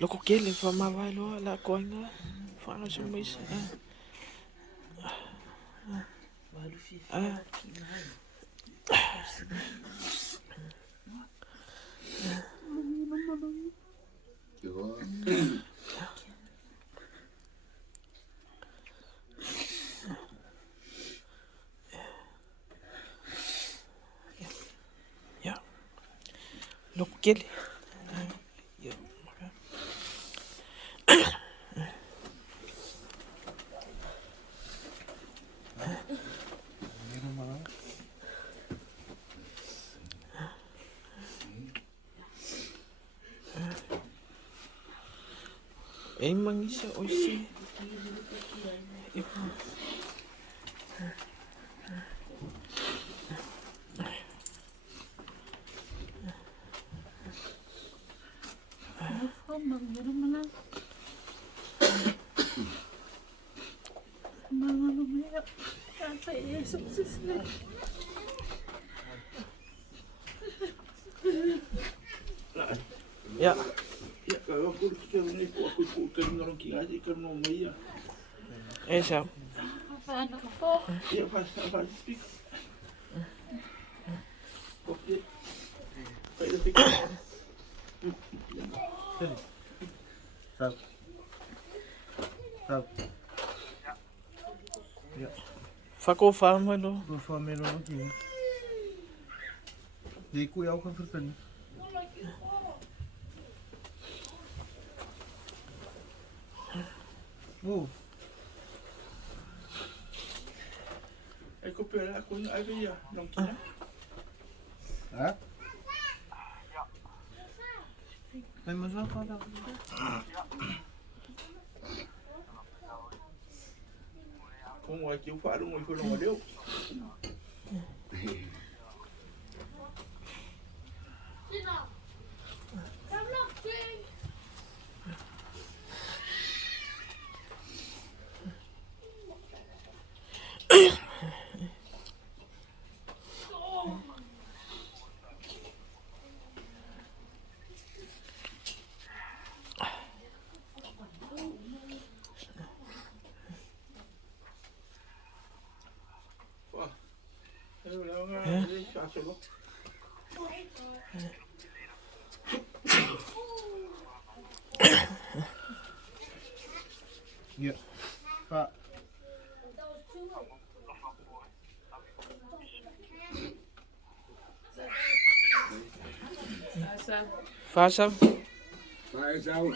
Loko kely fa mavay loha la koagna fagnasomisy ja loko kely magnisy aussi ja esa Fakofam lo. Famelo aqui. Dei cuiau com a frutani. Ecco per la con via, non chi Tem mais uma foto. Como é que eu falo um que não olhou? Yeah. Pak. Fasa. Faz out.